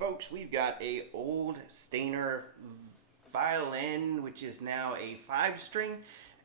folks, we've got a old Stainer violin, which is now a 5-string.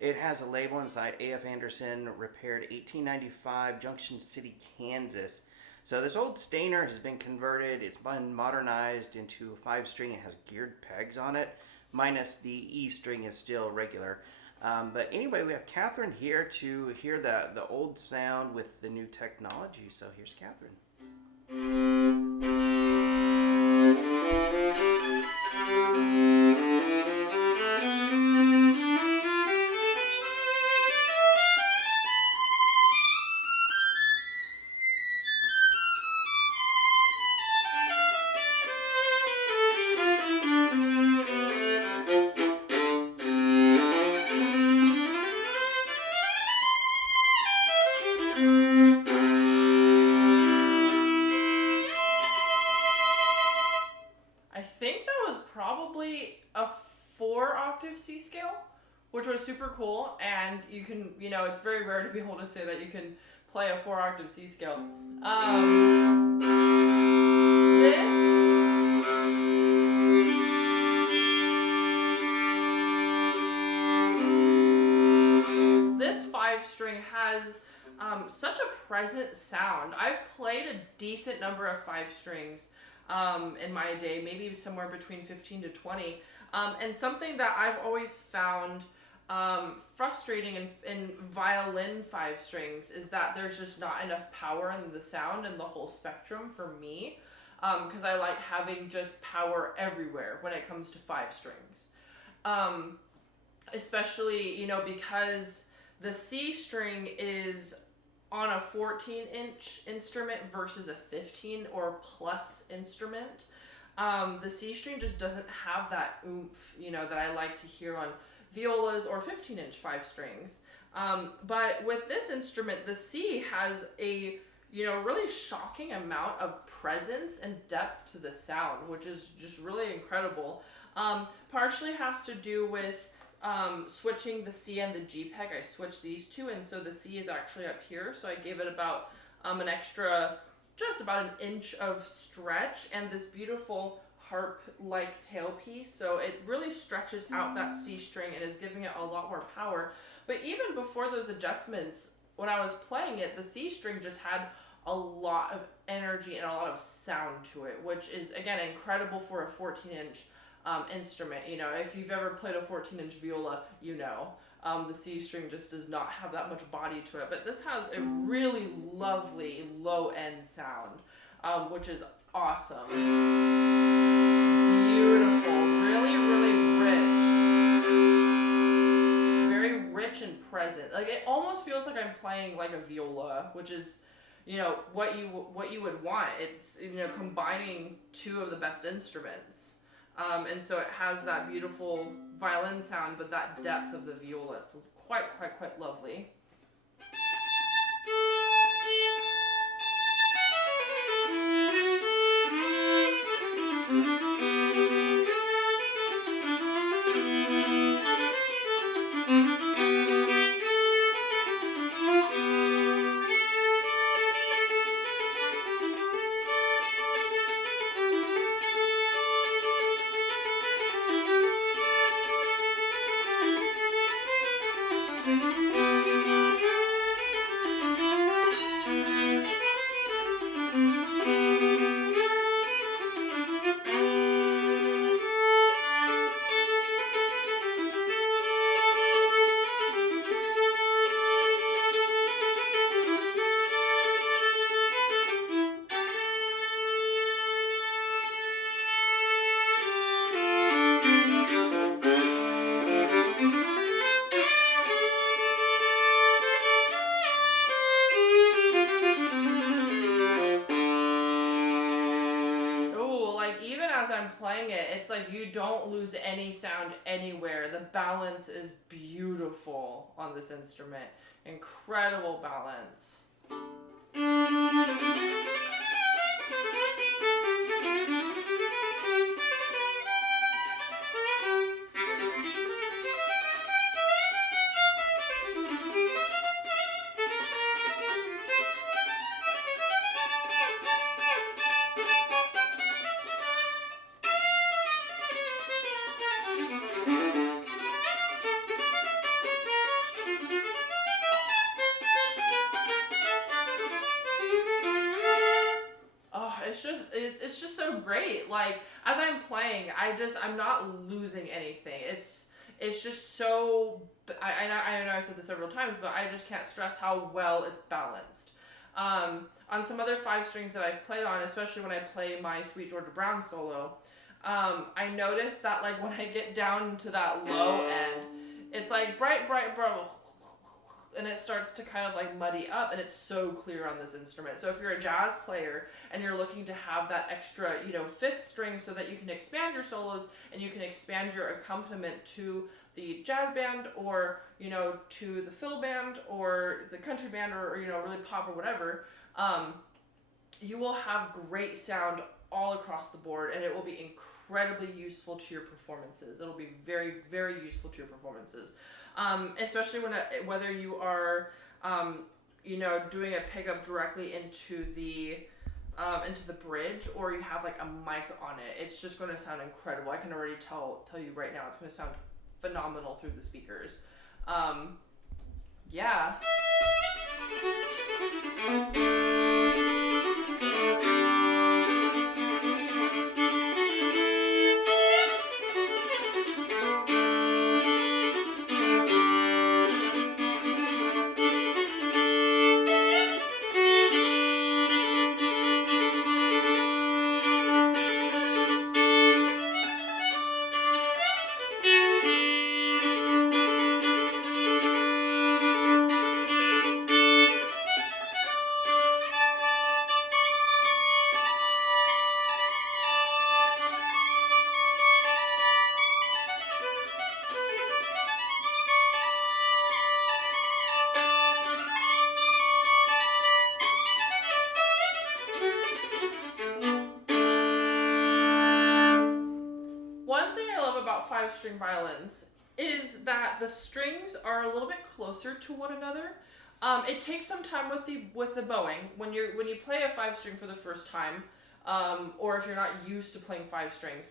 It has a label inside A.F. Anderson, repaired 1895, Junction City, Kansas. So this old Stainer has been converted. It's been modernized into a 5-string. It has geared pegs on it, minus the E string is still regular. But anyway, we have Catherine here to hear the old sound with the new technology. So here's Catherine. Probably a 4-octave C scale, which was super cool. And you can, it's very rare to be able to say that you can play a 4-octave C scale. This 5-string has such a present sound. I've played a decent number of 5-strings in my day, maybe somewhere between 15 to 20. And something that I've always found frustrating in violin 5-strings is that there's just not enough power in the sound and the whole spectrum for me, because I like having just power everywhere when it comes to 5-strings. Especially, because the C string is on a 14-inch instrument versus a 15 or plus instrument. The C string just doesn't have that oomph, that I like to hear on violas or 15-inch 5-strings. But with this instrument, the C has a, really shocking amount of presence and depth to the sound, which is just really incredible. Partially has to do with switching the C and the G peg. I switched these two, and so the C is actually up here, so I gave it about an extra, just about an inch of stretch, and this beautiful harp-like tailpiece, so it really stretches out that C string and is giving it a lot more power. But even before those adjustments, when I was playing it, the C string just had a lot of energy and a lot of sound to it, which is, again, incredible for a 14-inch instrument. If you've ever played a 14-inch viola, the C string just does not have that much body to it. But this has a really lovely low-end sound, which is awesome. It's beautiful, really, really rich, very rich and present. Like, it almost feels like I'm playing like a viola, which is, what you would want. It's, combining two of the best instruments. And so it has that beautiful violin sound, but that depth of the viola. It's quite lovely. It's like you don't lose any sound anywhere. The balance is beautiful on this instrument. Incredible balance. it's just so great. Like as I'm playing, I'm not losing anything. It's just so. I know I said this several times, but I just can't stress how well it's balanced. On some other 5 strings that I've played on, especially when I play my Sweet Georgia Brown solo, I notice that like when I get down to that low end, it's like bright, and it starts to kind of like muddy up, and it's so clear on this instrument. So if you're a jazz player and you're looking to have that extra, 5th string so that you can expand your solos and you can expand your accompaniment to the jazz band or, to the fiddle band or the country band or really pop or whatever, you will have great sound all across the board, and it will be incredibly useful to your performances. It'll be very, very useful to your performances. Especially whether you are, doing a pickup directly into the bridge, or you have like a mic on it. It's just going to sound incredible. I can already tell you right now, it's going to sound phenomenal through the speakers. Yeah. One thing I love about 5-string violins is that the strings are a little bit closer to one another. It takes some time with the bowing when you play a 5-string for the first time, or if you're not used to playing 5 strings.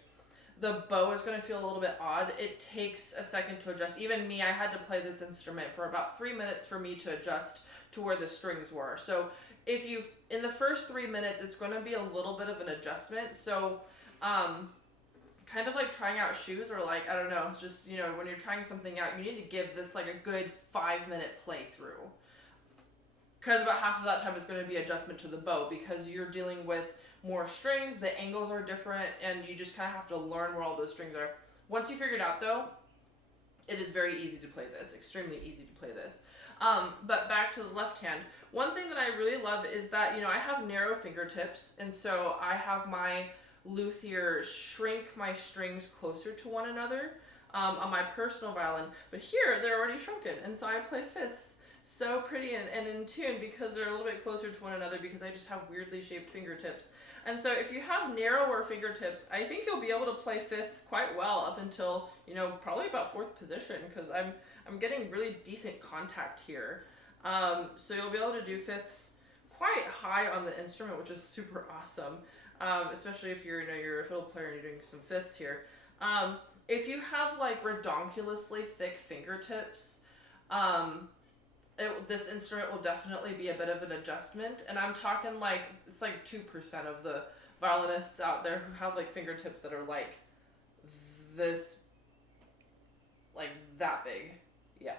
The bow is going to feel a little bit odd. It takes a second to adjust. Even me, I had to play this instrument for about 3 minutes for me to adjust to where the strings were. So in the first 3 minutes, it's going to be a little bit of an adjustment. So, kind of like trying out shoes, or like, I don't know, just, when you're trying something out, you need to give this like a good 5-minute playthrough. Because about half of that time is going to be adjustment to the bow, because you're dealing with more strings, the angles are different, and you just kind of have to learn where all those strings are. Once you figure it out though, it is very easy to play this, extremely easy to play this. But back to the left hand, one thing that I really love is that, I have narrow fingertips, and so I have my luthier shrink my strings closer to one another on my personal violin, but here they're already shrunken, and so I play fifths so pretty and in tune because they're a little bit closer to one another, because I just have weirdly shaped fingertips. And so if you have narrower fingertips, I think you'll be able to play fifths quite well up until, probably about 4th position, because I'm getting really decent contact here. So you'll be able to do fifths quite high on the instrument, which is super awesome. Especially if you're a fiddle player and you're doing some fifths here. If you have like redonkulously thick fingertips, this instrument will definitely be a bit of an adjustment. And I'm talking like, it's like 2% of the violinists out there who have like fingertips that are like this, like that big. Yeah.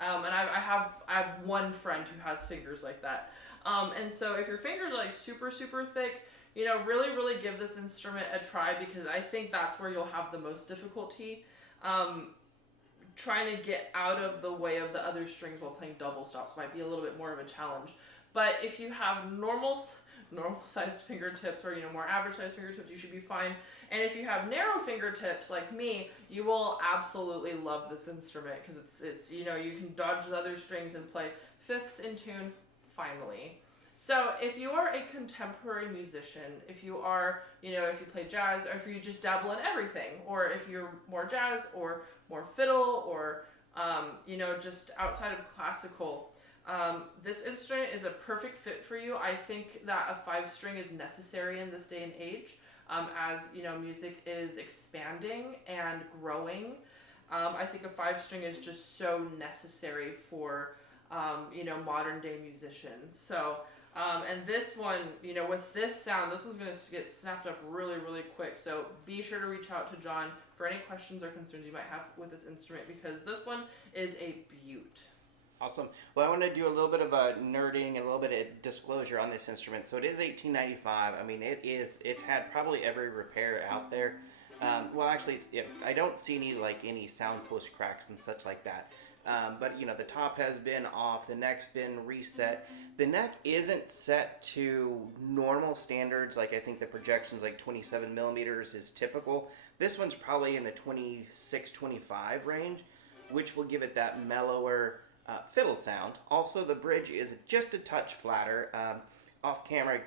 And I have one friend who has fingers like that. And so if your fingers are like super, super thick, really, really give this instrument a try, because I think that's where you'll have the most difficulty. Trying to get out of the way of the other strings while playing double stops might be a little bit more of a challenge. But if you have normal sized fingertips, or more average sized fingertips, you should be fine. And if you have narrow fingertips like me, you will absolutely love this instrument, because it's you can dodge the other strings and play fifths in tune finally. So if you are a contemporary musician, if you are, if you play jazz, or if you just dabble in everything, or if you're more jazz or more fiddle, or, just outside of classical, this instrument is a perfect fit for you. I think that a 5-string is necessary in this day and age, as, music is expanding and growing. I think a 5-string is just so necessary for, modern day musicians. So, And this one, with this sound, this one's going to get snapped up really, really quick. So be sure to reach out to John for any questions or concerns you might have with this instrument, because this one is a beaut. Awesome. Well, I want to do a little bit of a nerding and a little bit of disclosure on this instrument. So it is 1895. I mean, it's had probably every repair out there. Well, actually, I don't see any sound post cracks and such like that. But the top has been off, the neck's been reset. The neck isn't set to normal standards. Like I think the projections like 27 millimeters is typical. This one's probably in the 26, 25 range, which will give it that mellower fiddle sound. Also, the bridge is just a touch flatter. Off camera,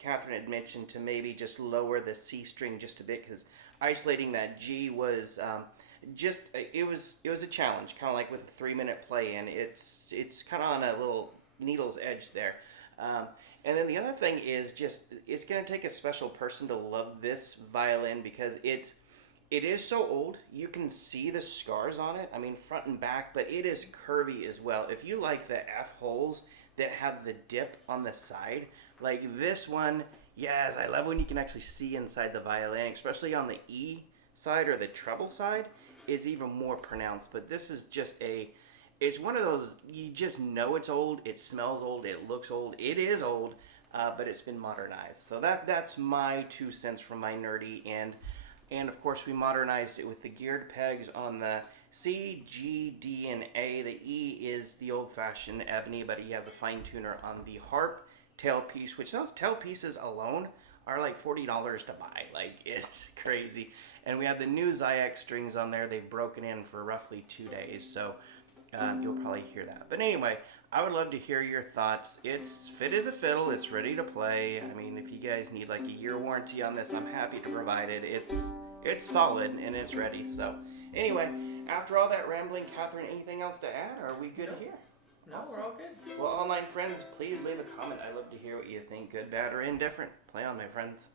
Catherine had mentioned to maybe just lower the C string just a bit, because isolating that G was it was a challenge, kind of like with a 3-minute play, and it's kind of on a little needle's edge there. And then the other thing is just it's going to take a special person to love this violin, because it is so old. You can see the scars on it. I mean, front and back, but it is curvy as well. If you like the F holes that have the dip on the side, like this one, yes, I love when you can actually see inside the violin, especially on the E side or the treble side. It's even more pronounced, but this is just it's one of those, you just know it's old, it smells old, it looks old, it is old, but it's been modernized. So that's my 2 cents from my nerdy end. And of course we modernized it with the geared pegs on the C, G, D, and A. The E is the old-fashioned ebony, but you have the fine tuner on the harp tailpiece, which those tailpieces alone are like $40 to buy. Like, it's crazy. And we have the new Zyx strings on there. They've broken in for roughly 2 days, so you'll probably hear that. But anyway, I would love to hear your thoughts. It's fit as a fiddle. It's ready to play. I mean, if you guys need like a year warranty on this, I'm happy to provide it. It's solid and it's ready. So anyway, after all that rambling, Catherine, anything else to add? Or are we good here? No, we're all good. Well, online friends, please leave a comment. I'd love to hear what you think, good, bad, or indifferent. Play on, my friends.